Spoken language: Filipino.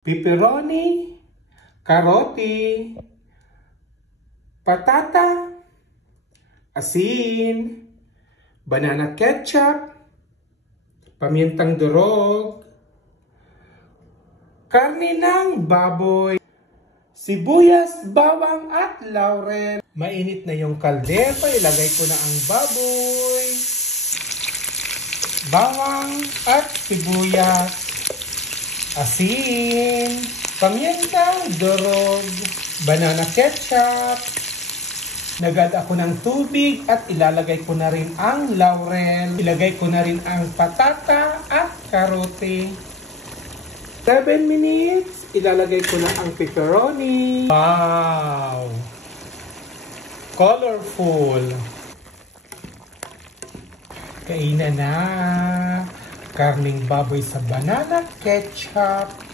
pepperoni, karote, patata, asin, banana ketchup, pamintang durog, karne ng baboy, sibuyas, bawang at laurel. Mainit na yung kaldero, ilagay ko na ang baboy, bawang at sibuyas, asin, pamintang durog, banana ketchup. Nagad ako ng tubig at ilalagay ko na rin ang laurel. Ilagay ko na rin ang patata at karote. 7 minutes, ilalagay ko na ang pepperoni. Wow! Colorful! Kainan na! Karning baboy sa banana ketchup.